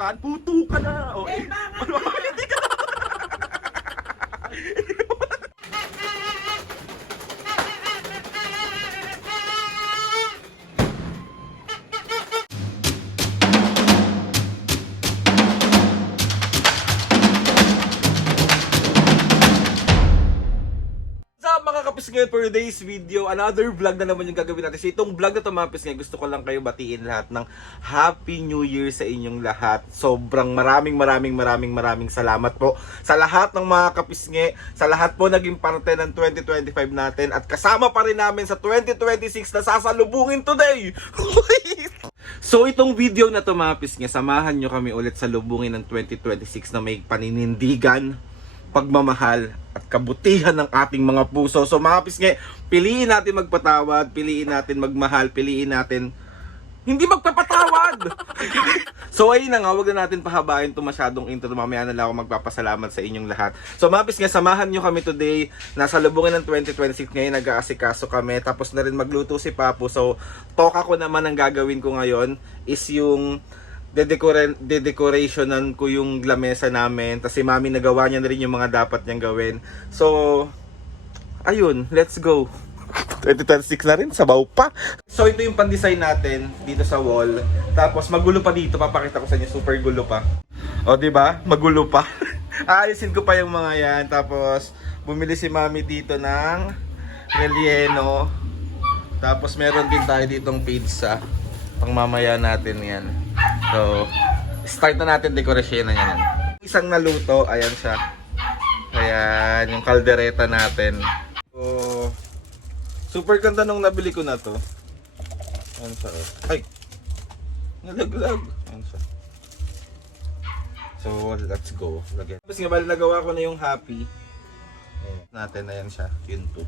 kan? Puto ka na! O, Eh, bakit? hindi ka mga kapis ngayon for today's video, another vlog na naman yung gagawin natin. So itong vlog na to mga kapis ngayon, gusto ko lang kayo batiin lahat ng Happy New Year sa inyong lahat. Sobrang maraming salamat po sa lahat ng mga kapis ngayon, sa lahat po naging parte ng 2025 natin at kasama pa rin namin sa 2026 na sasalubungin today. So itong video na to mga kapis ngayon, samahan nyo kami ulit sa lubungin ng 2026 na may paninindigan, pagmamahal at kabutihan ng ating mga puso. So mga pisngi, piliin natin magpatawad, piliin natin magmahal, piliin natin hindi magpapatawad. So ayun na nga, wag na natin pahabain to masyadong intro. Mamaya na lang ako magpapasalamat sa inyong lahat. So mga pisngi, samahan nyo kami today. Nasa lubungin ng 2026 ngayon, nag-aasikaso kami. Tapos na rin magluto si Papu. So toka ko naman ang gagawin ko ngayon is yung dedecorationan ko yung lamesa namin. Tapos si Mami nagawa niya na rin yung mga dapat niyang gawin. So, ayun, let's go. 2026 na rin, sabaw pa. So, ito yung pan-design natin dito sa wall. Tapos, magulo pa dito. Papakita ko sa inyo, super gulo pa. O, diba? Magulo pa. Aayusin ko pa yung mga yan. Tapos, bumili si Mami dito ng relleno. Tapos, meron din tayo ditong pizza. Pang mamaya natin yan. So, start na natin dekorasyon na yan. Isang naluto, ayan siya. Ayan, yung kaldereta natin. So, super ganda nung nabili ko na to. Ayan siya. Ay! Nalaglag. Ayan siya. So, let's go. Lagyan. Tapos nga bali nagawa ko na yung happy. Ayan natin, ayan siya. Yun to.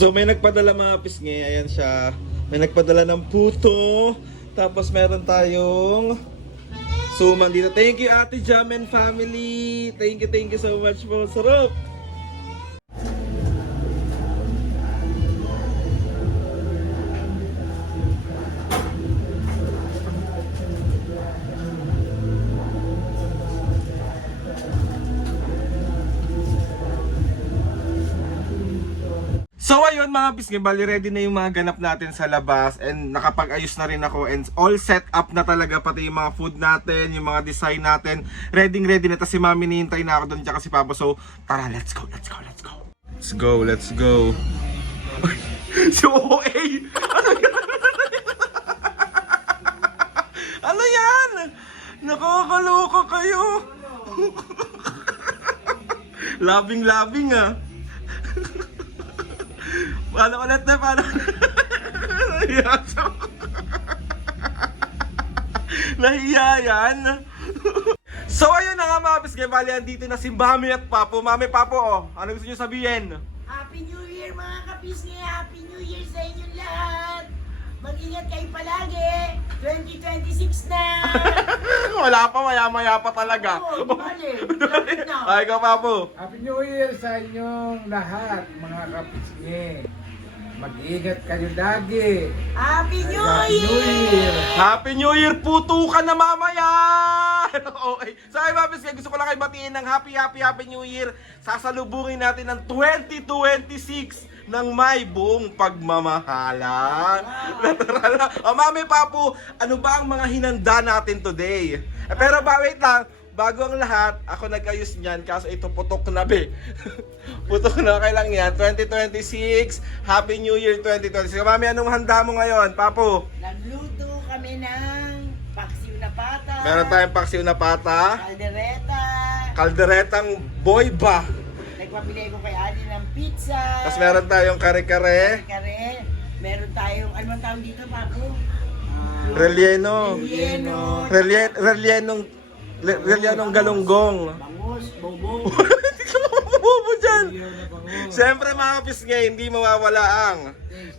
So may nagpadala mga pisngi, ayan siya. May nagpadala ng puto. Tapos meron tayong suman dito. Thank you Ate Jam and family. Thank you so much po. Sarap! So ayun mga bisngi, bali ready na yung mga ganap natin sa labas and nakapag-ayos na rin ako and all set up na talaga, pati yung mga food natin, yung mga design natin, ready na. Tapos si Mami nihintay na ako doon tsaka si Papa. So tara, let's go. Let's go. Si OA! Ano yan? Nakakaloka kayo. Labing ah. Paano ulit na? Nahiya yan. So ayun na nga mga pisngi, bali andito na si Mami at Papo. Mami, Papo, oh, ano gusto nyo sabihin? Happy New Year mga kapisngi! Happy New Year sa inyong lahat! Mag-ingat kayo palagi! 2026 na! Wala pa, maya pa talaga. Oo, di bali. Lapit na. Ay, ikaw, Papo. Happy New Year sa inyong lahat, mga kapisngi. Mag-ingat kayo lagi. Happy New Happy New Year! Year! Happy New Year! Puto ka na mamaya! Okay. So ay Mabis, gusto ko lang kayo batiin ng Happy New Year. Sasalubungin natin ng 2026 ng may buong pagmamahalan. Natural na. O Mami, Papu, ano ba ang mga hinanda natin today? Pero wait lang. bago ang lahat, ako nag-ayos niyan, kaso ito putok na be. Putok na, okay lang yan. 2026, Happy New Year 2026. Mami, anong handa mo ngayon, Papo? Nagluto kami ng paksiw na pata. Meron tayong paksiw na pata, Kaldereta. kalderetang boy ba? Nagpapilay ko kay Adi ng pizza. Tapos meron tayong kare-kare, Kare. Meron tayong, ano ang tawag dito, Papo? relleno, Yeno. rellenong galunggong. Bangus, bobo. Hindi ka mabububo dyan. Siyempre mga pisngay, hindi mawawala ang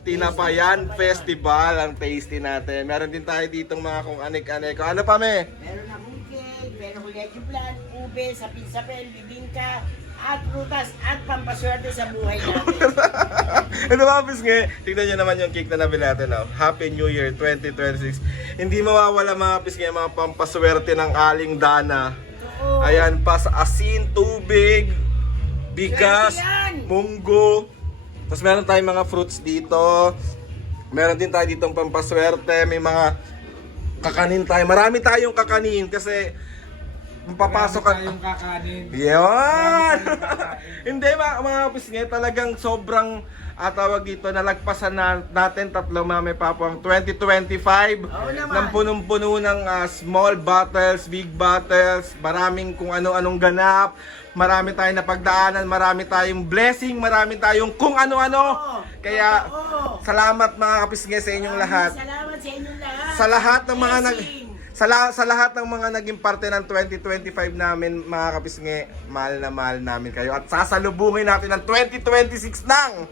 Tinapayan Festival, ang tasty natin. Meron din tayo ditong mga kung anik-anik. Ano pa me? Meron akong cake, meron akong leche plan, ube, sapin-sapin, bibingka, at prutas, at pampaswerte sa buhay natin. Ito mga pisngay, tignan nyo naman yung cake na nabili natin. Oh. Happy New Year 2026. Hindi mawawala mga pisngay, mga pampaswerte ng Aling Dana. Oo. Ayan, asin, tubig, bigas, Swerte yan! munggo. Tapos meron tayong mga fruits dito. Meron din tayo ditong pampaswerte. May mga kakanin tayo. Marami tayong kakanin kasi papasok ka. Yung kakanin. Yan! Hindi mga pisngay, talagang sobrang tawag dito, nalagpasan natin tatlo mami papo ang 2025 Oo naman. ng punong-puno ng small battles, big battles, maraming kung ano-anong ganap, marami tayong napagdaanan, marami tayong blessing, marami tayong kung ano-ano. Oo. Kaya Oo. salamat mga kapisngay sa inyong lahat. Salamat sa inyong lahat. Sa lahat ng mga Blessing. sa lahat ng mga naging parte ng 2025 namin, mga kapisngi, mahal na mahal namin kayo. At sasalubungin natin ang 2026 nang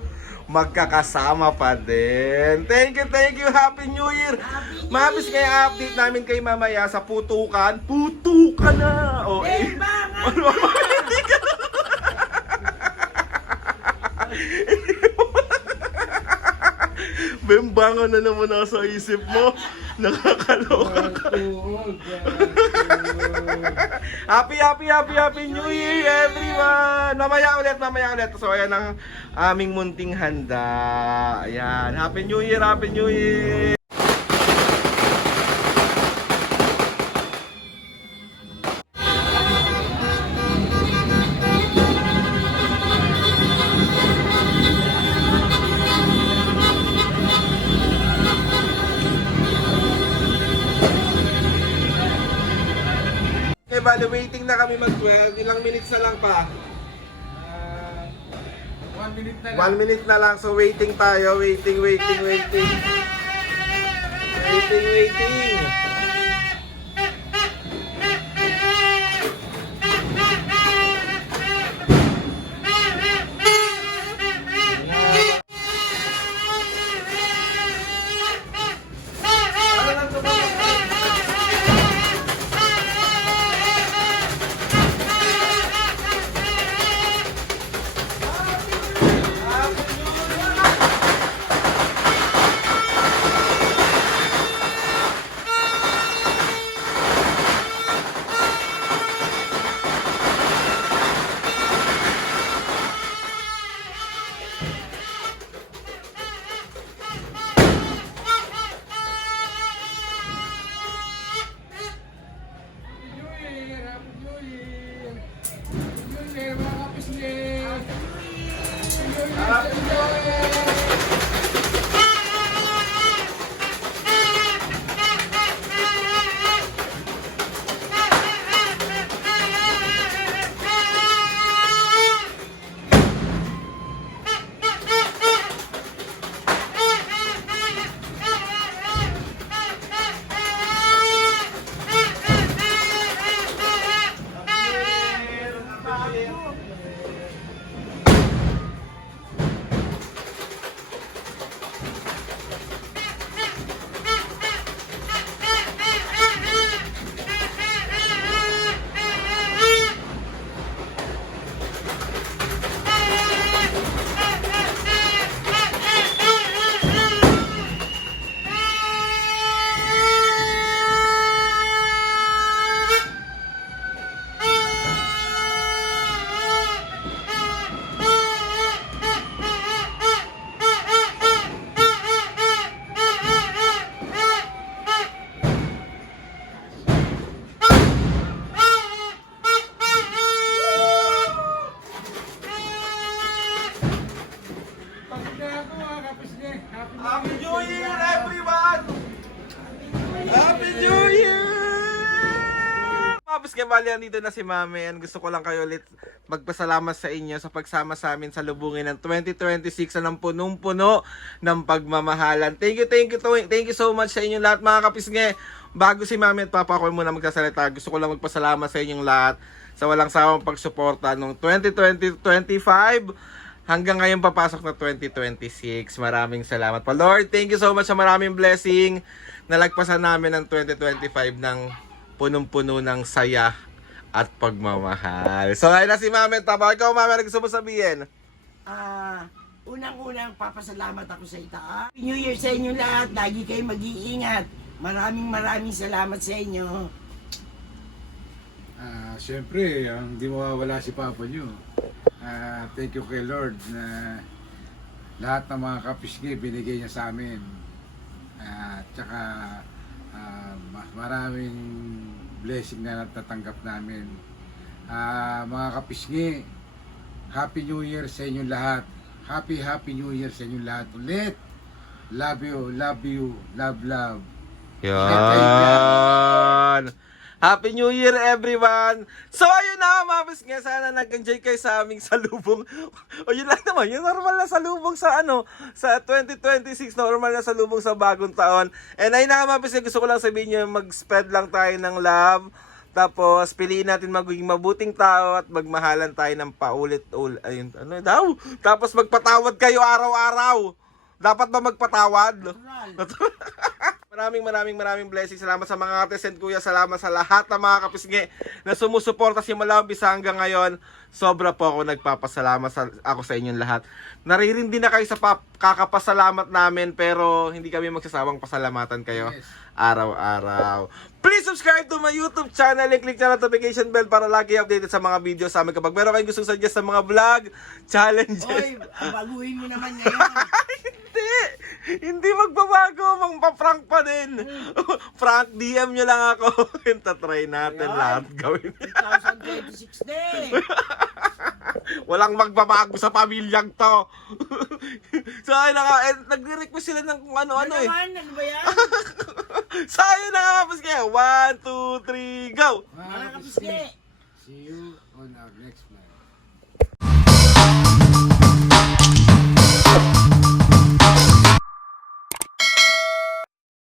magkakasama pa din. Thank you, Happy New Year! Happy New Mga kapisngi, update namin kay mamaya sa putukan. Putukan na! O, eh. Tembangan Ano? Bembangan na naman nasa isip mo. Nakakaloka ka. Happy New Year everyone! Mamaya ulit. So ayan ang aming munting handa. Ayan, Happy New Year! Okay, bali waiting na kami mag-12. Ilang minutes na lang pa? 1 minute na lang. 1 minute na lang. So waiting tayo. Waiting. bali andito na si Mami and gusto ko lang kayo ulit magpasalamat sa inyo sa pagsama sa amin sa lubungin ng 2026 na ng punong-puno ng pagmamahalan. Thank you so much sa inyong lahat mga kapisngi. Bago si Mami at Papa ako muna magsasalita, gusto ko lang magpasalamat sa inyong lahat sa walang sawang pagsuporta nung 2025 hanggang ngayon papasok na 2026. Maraming salamat pa Lord. Thank you so much sa maraming blessing. Nalagpasan namin ang 2025 ng punong-puno ng saya at pagmamahal. So ayun na si Mami at Papa. Ikaw Mami, ano gusto mo sabihin? Unang-unang papasalamat ako sa itaas. Happy New Year sa inyo lahat. Lagi kayo mag-iingat. Maraming salamat sa inyo. Siyempre, hindi mawawala si Papa nyo. Thank you kay Lord na lahat ng mga kapisngi binigay niya sa amin. At saka maraming blessing na natatanggap namin. Mga kapisngi, Happy New Year sa inyong lahat. Happy New Year sa inyong lahat ulit. Love you, love. Yan. Happy New Year everyone! So ayun na mga kapisngi, sana nag-enjoy kayo sa aming salubong. O yun lang naman, yung normal na salubong sa sa 2026, normal na salubong sa bagong taon. And ayun na mga kapisngi, gusto ko lang sabihin nyo, mag-spread lang tayo ng love. Tapos piliin natin magiging mabuting tao at magmahalan tayo ng paulit-ulit. Ayun, ano daw? Tapos magpatawad kayo araw-araw. Dapat ba magpatawad? Maraming blessings. Salamat sa mga kates and kuya. Salamat sa lahat ng mga kapisngi na sumusuporta simula umpisa hanggang ngayon. Sobra po ako nagpapasalamat ako sa inyong lahat. Naririndi na kayo sa kakapasalamat namin pero hindi kami magsasawang pasalamatan kayo araw-araw. Please subscribe to my YouTube channel and click the notification bell para lagi updated sa mga video sa amin. Kapag meron kayong gustong suggest sa mga vlog, challenges. Oy, baguhin mo naman ngayon. Hindi magbabago, magpa-prank pa din. Prank, DM nyo lang ako. Tatry natin Ayan. lahat gawin. 2026 din. Walang magbabago sa pamilyang to. So ayun na nga, nagre-request sila ng kung ano-ano eh. Ano ba yan? So ayun na nga, mas kaya 1, 2, 3, go! Mga kapisngi. See you on our next vlog.